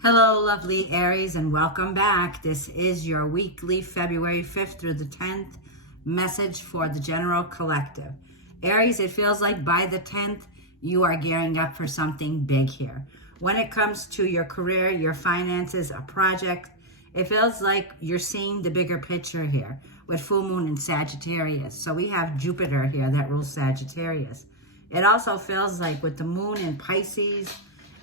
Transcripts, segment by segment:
Hello, lovely Aries, and welcome back. This is your weekly February 5th through the 10th message for the general collective. Aries, it feels like by the 10th, you are gearing up for something big here. When it comes to your career, your finances, a project, it feels like you're seeing the bigger picture here with full moon in Sagittarius. So we have Jupiter here that rules Sagittarius. It also feels like with the moon in Pisces,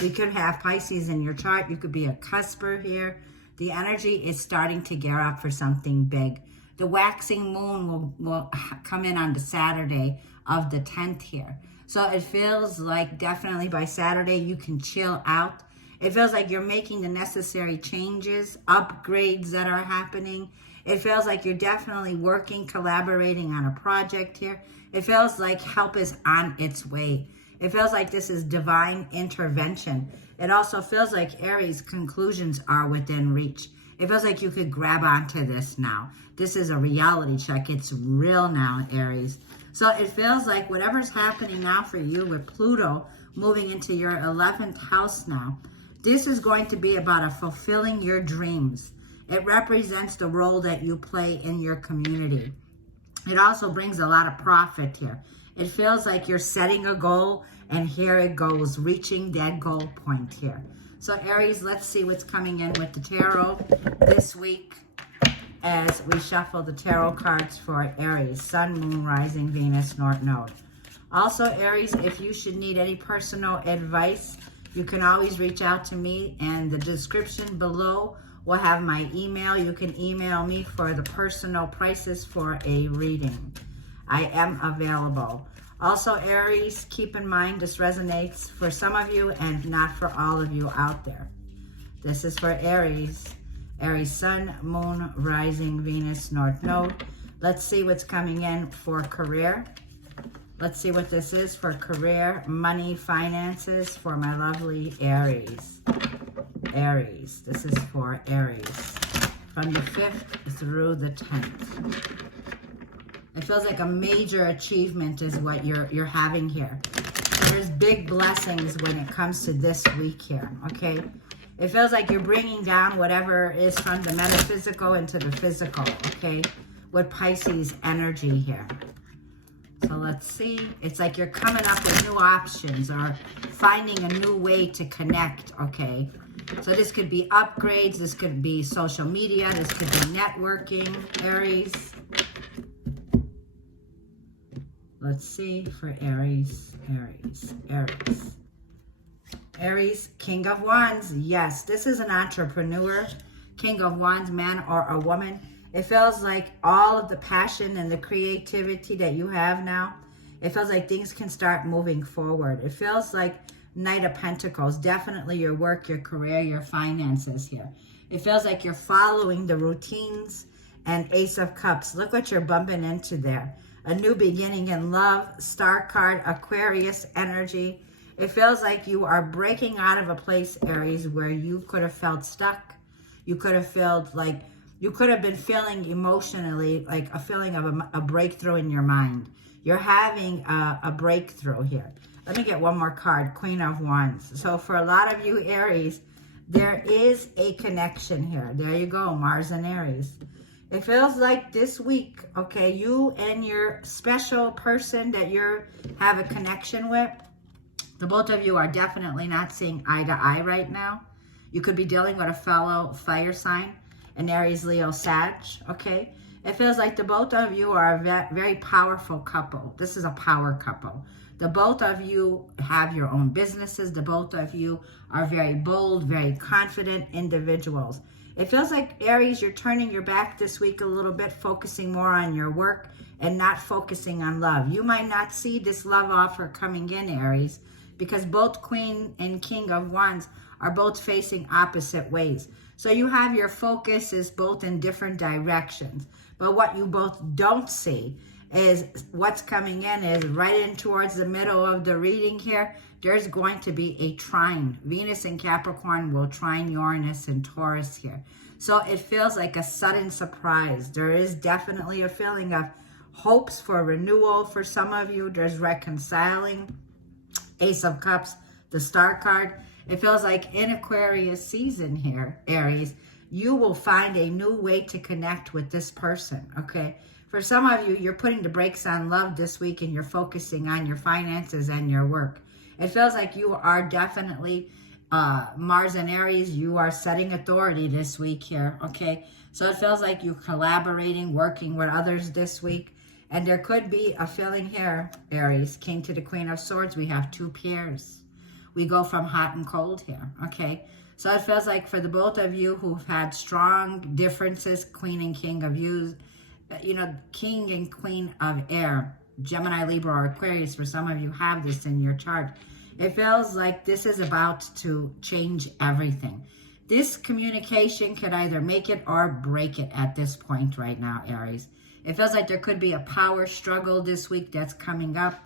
you could have Pisces in your chart. You could be a cusper here. The energy is starting to gear up for something big. The waxing moon will come in on the Saturday of the 10th here. So it feels like definitely by Saturday you can chill out. It feels like you're making the necessary changes, upgrades that are happening. It feels like you're definitely working, collaborating on a project here. It feels like help is on its way. It feels like this is divine intervention. It also feels like Aries conclusions are within reach. It feels like you could grab onto this now. This is a reality check. It's real now, Aries. So it feels like whatever's happening now for you with Pluto moving into your 11th house now, this is going to be about fulfilling your dreams. It represents the role that you play in your community. It also brings a lot of profit here. It feels like you're setting a goal, and here it goes, reaching that goal point here. So Aries, let's see what's coming in with the tarot this week as we shuffle the tarot cards for Aries, Sun, Moon, Rising, Venus, North Node. Also, Aries, if you should need any personal advice, you can always reach out to me, and the description below will have my email. You can email me for the personal prices for a reading. I am available. Also, Aries, keep in mind this resonates for some of you and not for all of you out there. This is for Aries. Aries, Sun, Moon, Rising, Venus, North Node. Let's see what's coming in for career. Let's see what this is for career, money, finances for my lovely Aries. Aries, this is for Aries from the 5th through the 10th. It feels like a major achievement is what you're having here. So there's big blessings when it comes to this week here, okay? It feels like you're bringing down whatever is from the metaphysical into the physical, okay? With Pisces energy here. So let's see. It's like you're coming up with new options or finding a new way to connect, okay? So this could be upgrades. This could be social media. This could be networking, Aries. Let's see for Aries, Aries, Aries. Aries, King of Wands. Yes, this is an entrepreneur. King of Wands, man or a woman. It feels like all of the passion and the creativity that you have now, it feels like things can start moving forward. It feels like Knight of Pentacles, definitely your work, your career, your finances here. It feels like you're following the routines, and Ace of Cups. Look what you're bumping into there. A new beginning in love, Star card, Aquarius energy. It feels like you are breaking out of a place, Aries, where you could have felt stuck. You could have felt like, you could have been feeling emotionally like a feeling of a breakthrough in your mind. You're having a breakthrough here. Let me get one more card, Queen of Wands. So for a lot of you, Aries, there is a connection here. There you go, Mars and Aries. It feels like this week, okay, you and your special person that you have a connection with, the both of you are definitely not seeing eye to eye right now. You could be dealing with a fellow fire sign, an Aries, Leo, Sag, okay? It feels like the both of you are a very powerful couple. This is a power couple. The both of you have your own businesses. The both of you are very bold, very confident individuals. It feels like, Aries, you're turning your back this week a little bit, focusing more on your work and not focusing on love. You might not see this love offer coming in, Aries, because both Queen and King of Wands are both facing opposite ways. So you have your focus is both in different directions. But what you both don't see is what's coming in is right in towards the middle of the reading here. There's going to be a trine. Venus and Capricorn will trine Uranus and Taurus here. So it feels like a sudden surprise. There is definitely a feeling of hopes for renewal for some of you. There's reconciling. Ace of Cups, the Star card. It feels like in Aquarius season here, Aries, you will find a new way to connect with this person, okay? For some of you, you're putting the brakes on love this week and you're focusing on your finances and your work. It feels like you are definitely, Mars and Aries, you are setting authority this week here, okay? So it feels like you're collaborating, working with others this week. And there could be a feeling here, Aries, King to the Queen of Swords. We have two pairs. We go from hot and cold here, okay? So it feels like for the both of you who've had strong differences, Queen and King of you, King and Queen of Air, Gemini, Libra, or Aquarius, for some of you have this in your chart. It feels like this is about to change everything. This communication could either make it or break it at this point right now, Aries. It feels like there could be a power struggle this week that's coming up.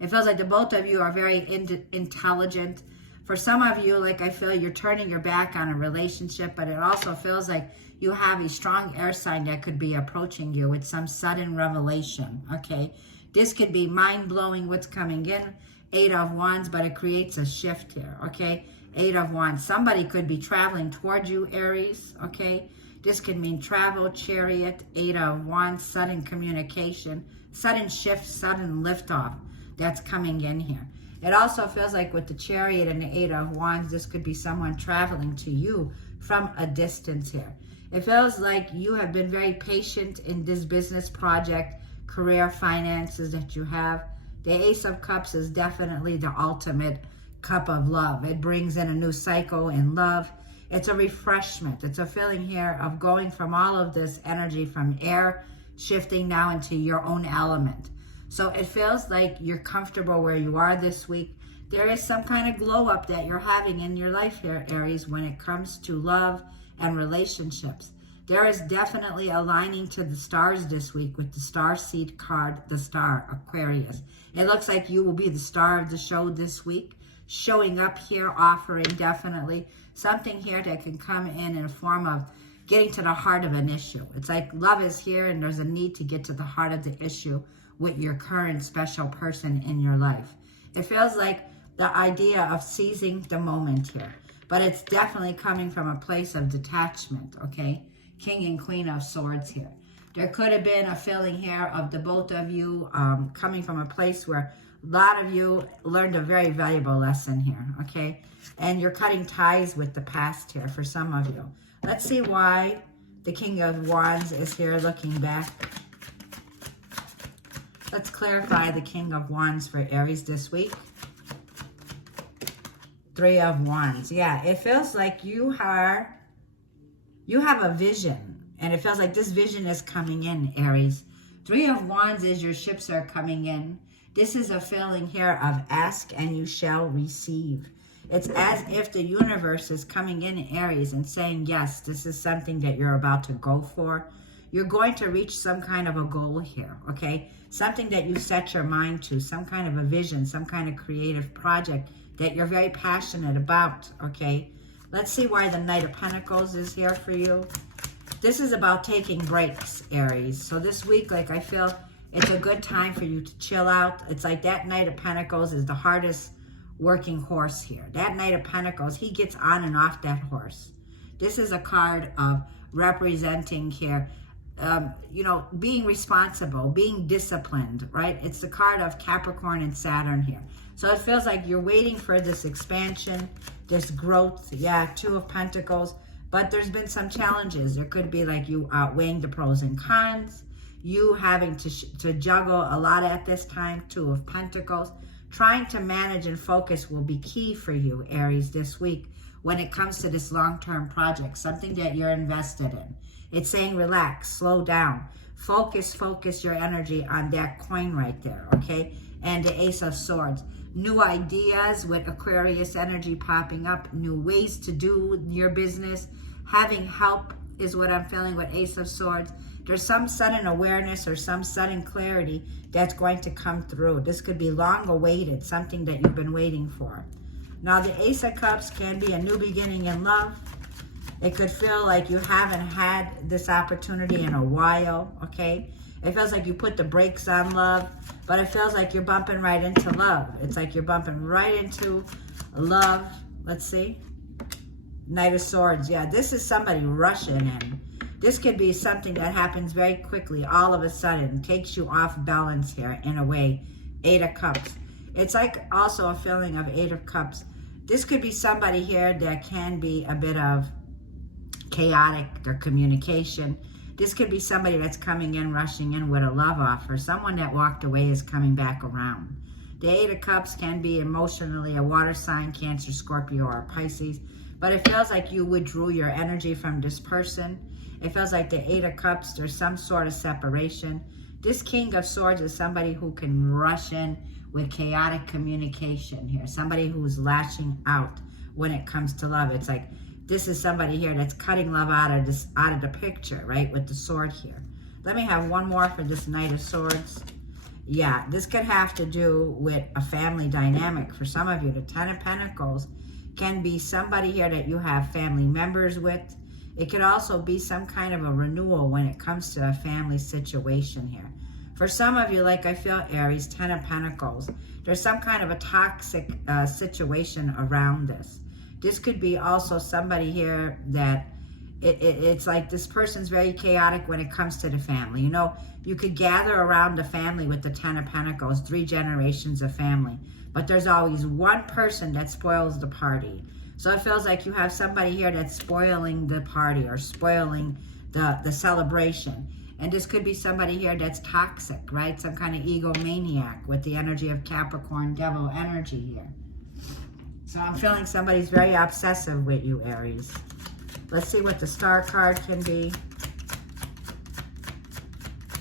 It feels like the both of you are very intelligent. For some of you, like I feel you're turning your back on a relationship, but it also feels like you have a strong air sign that could be approaching you with some sudden revelation, okay? This could be mind-blowing what's coming in, 8 of Wands, but it creates a shift here, okay? 8 of Wands. Somebody could be traveling towards you, Aries, okay? This could mean travel, Chariot, 8 of Wands, sudden communication, sudden shift, sudden liftoff that's coming in here. It also feels like with the Chariot and the 8 of Wands, this could be someone traveling to you from a distance here. It feels like you have been very patient in this business project, career, finances that you have. The Ace of Cups is definitely the ultimate cup of love. It brings in a new cycle in love. It's a refreshment. It's a feeling here of going from all of this energy from air, shifting now into your own element. So it feels like you're comfortable where you are this week. There is some kind of glow up that you're having in your life here, Aries, when it comes to love and relationships. There is definitely aligning to the stars this week with the star seed card, the star, Aquarius. It looks like you will be the star of the show this week, showing up here, offering definitely something here that can come in a form of getting to the heart of an issue. It's like love is here and there's a need to get to the heart of the issue with your current special person in your life. It feels like the idea of seizing the moment here, but it's definitely coming from a place of detachment, okay? King and Queen of Swords here. There could have been a feeling here of the both of you coming from a place where a lot of you learned a very valuable lesson here, okay? And you're cutting ties with the past here for some of you. Let's see why the King of Wands is here looking back. Let's clarify the King of Wands for Aries this week. 3 of Wands. Yeah, it feels like you have a vision. And it feels like this vision is coming in, Aries. 3 of Wands is your ships are coming in. This is a feeling here of ask and you shall receive. It's as if the universe is coming in, Aries, and saying, yes, this is something that you're about to go for. You're going to reach some kind of a goal here, okay? Something that you set your mind to, some kind of a vision, some kind of creative project that you're very passionate about, okay? Let's see why the Knight of Pentacles is here for you. This is about taking breaks, Aries. So this week, like I feel it's a good time for you to chill out. It's like that Knight of Pentacles is the hardest working horse here. That Knight of Pentacles, he gets on and off that horse. This is a card of representing here, being responsible, being disciplined, right? It's the card of Capricorn and Saturn here. So it feels like you're waiting for this expansion, this growth. Yeah, 2 of Pentacles. But there's been some challenges. There could be like you outweighing the pros and cons, you having to juggle a lot at this time, 2 of Pentacles. Trying to manage and focus will be key for you, Aries, this week when it comes to this long-term project, something that you're invested in. It's saying relax, slow down, focus your energy on that coin right there, okay? And the Ace of Swords. New ideas with Aquarius energy popping up, new ways to do your business, having help is what I'm feeling with Ace of Swords. There's some sudden awareness or some sudden clarity that's going to come through. This could be long awaited, something that you've been waiting for. Now the Ace of Cups can be a new beginning in love. It could feel like you haven't had this opportunity in a while, okay? It feels like you put the brakes on love, but it feels like you're bumping right into love. It's like you're bumping right into love, Let's see. Knight of Swords. Yeah, this is somebody rushing in. This could be something that happens very quickly, all of a sudden, takes you off balance here in a way. Eight of Cups. It's like also a feeling of Eight of Cups. This could be somebody here that can be a bit of chaotic, their communication. This could be somebody that's coming in, rushing in with a love offer. Someone that walked away is coming back around. The Eight of Cups can be emotionally a water sign, Cancer, Scorpio, or Pisces. But it feels like you withdrew your energy from this person. It feels like the Eight of Cups, there's some sort of separation. This King of Swords is somebody who can rush in with chaotic communication here. Somebody who's lashing out when it comes to love. It's like this is somebody here that's cutting love out of the picture, right? With the sword here. Let me have one more for this Knight of Swords. Yeah, this could have to do with a family dynamic. For some of you, the Ten of Pentacles can be somebody here that you have family members with. It could also be some kind of a renewal when it comes to a family situation here. For some of you, like I feel, Aries, Ten of Pentacles, there's some kind of a toxic situation around this. This could be also somebody here that it's like this person's very chaotic when it comes to the family. You know, you could gather around the family with the Ten of Pentacles, 3 generations of family. But there's always one person that spoils the party. So it feels like you have somebody here that's spoiling the party or spoiling the celebration. And this could be somebody here that's toxic, right? Some kind of egomaniac with the energy of Capricorn, devil energy here. So I'm feeling somebody's very obsessive with you, Aries. Let's see what the Star card can be.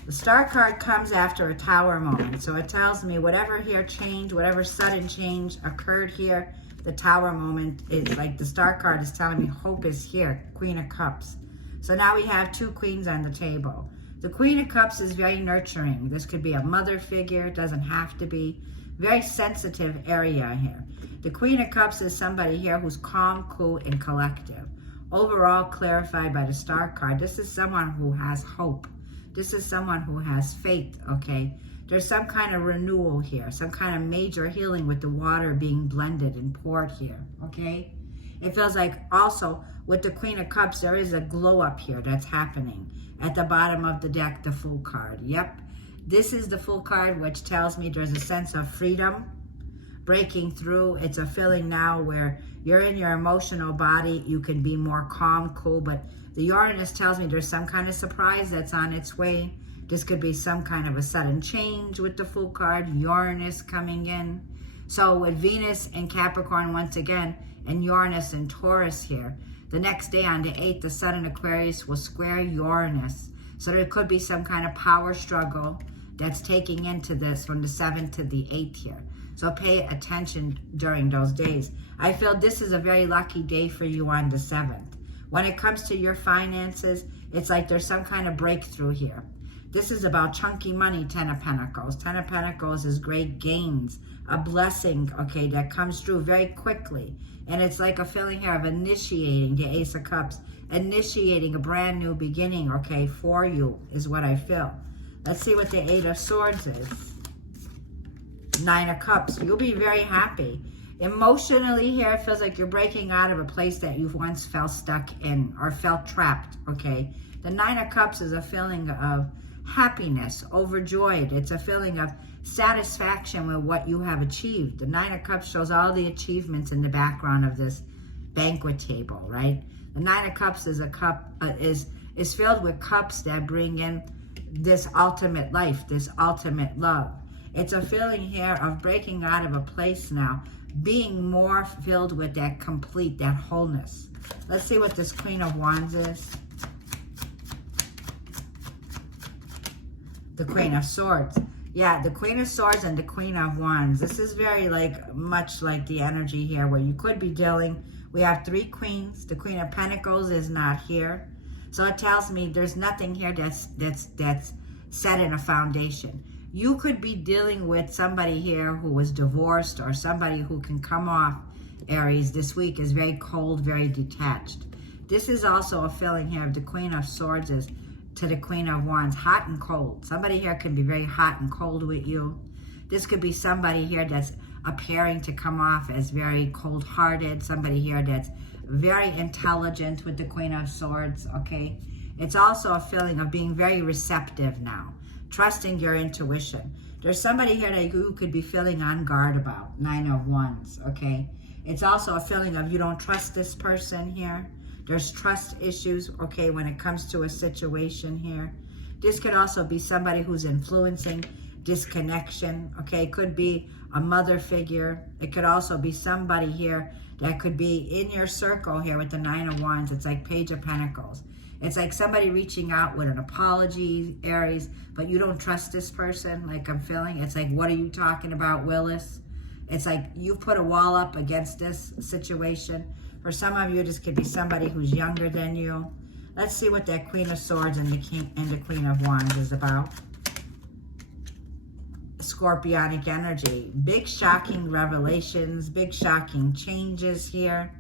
The Star card comes after a Tower moment. So it tells me whatever here changed, whatever sudden change occurred here, the Tower moment is like the Star card is telling me hope is here. Queen of Cups. So now we have 2 queens on the table. The Queen of Cups is very nurturing. This could be a mother figure. It doesn't have to be. Very sensitive area here. The Queen of Cups is somebody here who's calm, cool, and collective. Overall, clarified by the Star card, this is someone who has hope. This is someone who has faith, okay? There's some kind of renewal here, some kind of major healing with the water being blended and poured here, okay? It feels like also with the Queen of Cups, there is a glow up here that's happening. At the bottom of the deck, the Fool card. Yep, this is the Fool card, which tells me there's a sense of freedom breaking through. It's a feeling now where you're in your emotional body. You can be more calm, cool, but the Uranus tells me there's some kind of surprise that's on its way. This could be some kind of a sudden change with the Fool card, Uranus coming in. So with Venus and Capricorn once again, and Uranus and Taurus here, the next day on the 8th, the Sun in Aquarius will square Uranus. So there could be some kind of power struggle that's taking into this from the 7th to the 8th here. So pay attention during those days. I feel this is a very lucky day for you on the 7th. When it comes to your finances, it's like there's some kind of breakthrough here. This is about chunky money, Ten of Pentacles. Ten of Pentacles is great gains, a blessing, okay, that comes through very quickly. And it's like a feeling here of initiating the Ace of Cups, initiating a brand new beginning, okay, for you is what I feel. Let's see what the Eight of Swords is. 9 of Cups. You'll be very happy. Emotionally here, it feels like you're breaking out of a place that you've once felt stuck in or felt trapped, okay? The 9 of Cups is a feeling of happiness, overjoyed. It's a feeling of satisfaction with what you have achieved. The 9 of Cups shows all the achievements in the background of this banquet table, right? The 9 of Cups is a cup is filled with cups that bring in this ultimate life, this ultimate love. It's a feeling here of breaking out of a place now, being more filled with that complete, that wholeness. Let's see what this Queen of Wands is. The Queen of Swords. Yeah, the Queen of Swords and the Queen of Wands. This is very much like the energy here where you could be dealing. We have 3 queens. The Queen of Pentacles is not here. So it tells me there's nothing here that's set in a foundation. You could be dealing with somebody here who was divorced or somebody who can come off, Aries, this week is very cold, very detached. This is also a feeling here of the Queen of Swords is to the Queen of Wands, hot and cold. Somebody here can be very hot and cold with you. This could be somebody here that's appearing to come off as very cold-hearted, somebody here that's very intelligent with the Queen of Swords, okay? It's also a feeling of being very receptive now, trusting your intuition. There's somebody here that you could be feeling on guard about, 9 of Wands, okay? It's also a feeling of you don't trust this person here. There's trust issues, okay, when it comes to a situation here. This could also be somebody who's influencing disconnection, okay? It could be a mother figure. It could also be somebody here that could be in your circle here with the 9 of Wands. It's like Page of Pentacles. It's like somebody reaching out with an apology, Aries, but you don't trust this person, like I'm feeling. It's like, what are you talking about, Willis? It's like you put a wall up against this situation. For some of you, this could be somebody who's younger than you. Let's see what that Queen of Swords and the Queen of Wands is about. Scorpionic energy. Big shocking revelations, big shocking changes here.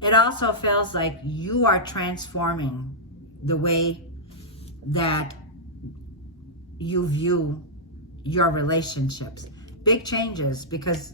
It also feels like you are transforming the way that you view your relationships. Big changes, because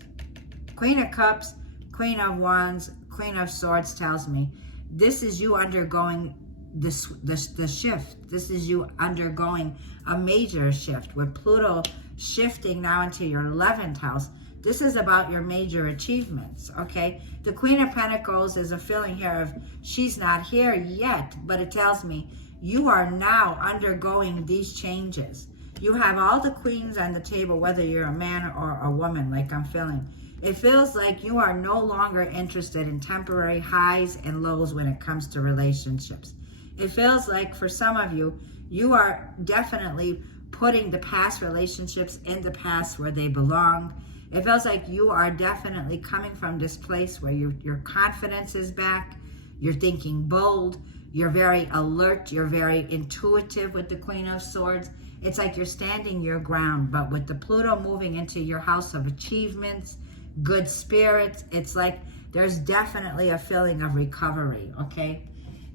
Queen of Cups, Queen of Wands, Queen of Swords tells me this is you undergoing the shift. This is you undergoing a major shift with Pluto shifting now into your 11th house. This is about your major achievements, okay? The Queen of Pentacles is a feeling here of she's not here yet, but it tells me you are now undergoing these changes. You have all the queens on the table, whether you're a man or a woman, like I'm feeling. It feels like you are no longer interested in temporary highs and lows when it comes to relationships. It feels like for some of you, you are definitely putting the past relationships in the past where they belong. It feels like you are definitely coming from this place where your confidence is back. You're thinking bold. You're very alert. You're very intuitive with the Queen of Swords. It's like you're standing your ground, but with the Pluto moving into your house of achievements, good spirits, it's like there's definitely a feeling of recovery, okay?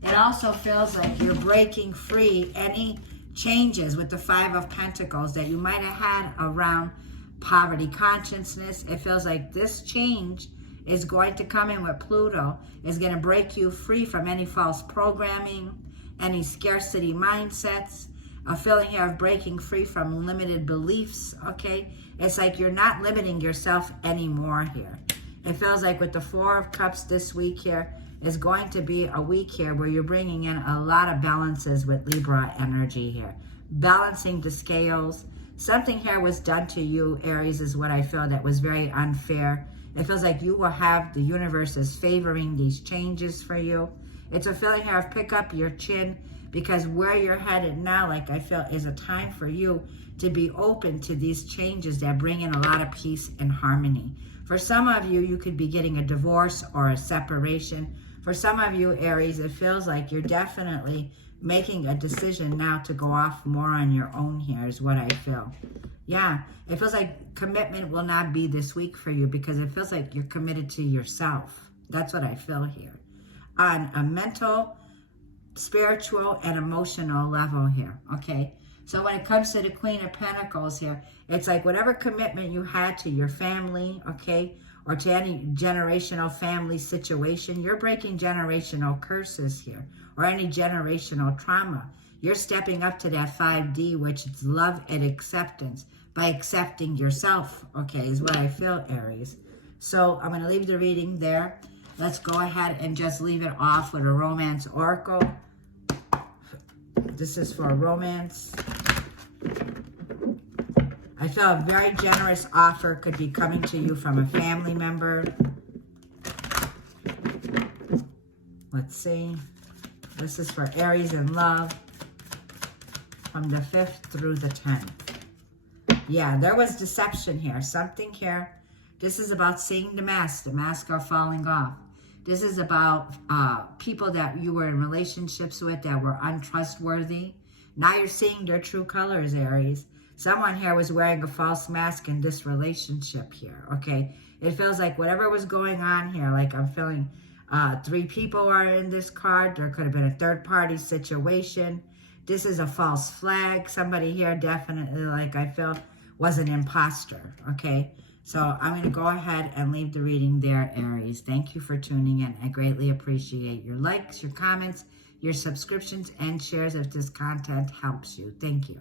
It also feels like you're breaking free any changes with the 5 of Pentacles that you might have had around poverty consciousness. It feels like this change is going to come in with Pluto, is going to break you free from any false programming, any scarcity mindsets, a feeling here of breaking free from limited beliefs, okay? It's like you're not limiting yourself anymore here. It feels like with the 4 of Cups this week here is going to be a week here where you're bringing in a lot of balances with Libra energy here. Balancing the scales. Something here was done to you, Aries, is what I feel that was very unfair. It feels like you will have the universe is favoring these changes for you. It's a feeling here of pick up your chin, because where you're headed now, like I feel, is a time for you to be open to these changes that bring in a lot of peace and harmony. For some of you, you could be getting a divorce or a separation. For some of you, Aries, it feels like you're definitely making a decision now to go off more on your own here is what I feel. Yeah, it feels like commitment will not be this week for you, because it feels like you're committed to yourself. That's what I feel here. On a mental, spiritual, and emotional level here, okay? So when it comes to the Queen of Pentacles here, it's like whatever commitment you had to your family, okay, or to any generational family situation, you're breaking generational curses here, or any generational trauma. You're stepping up to that 5D, which is love and acceptance, by accepting yourself, okay, is what I feel, Aries. So I'm going to leave the reading there. Let's go ahead and just leave it off with a romance oracle. This is for romance. I feel a very generous offer could be coming to you from a family member. Let's see. This is for Aries in love from the 5th through the 10th. Yeah, there was deception here. Something here. This is about seeing the mask. The masks are falling off. This is about people that you were in relationships with that were untrustworthy. Now you're seeing their true colors, Aries. Someone here was wearing a false mask in this relationship here, okay? It feels like whatever was going on here, like I'm feeling 3 people are in this card. There could have been a third-party situation. This is a false flag. Somebody here definitely, like I feel, was an imposter, okay? So I'm going to go ahead and leave the reading there, Aries. Thank you for tuning in. I greatly appreciate your likes, your comments, your subscriptions, and shares if this content helps you. Thank you.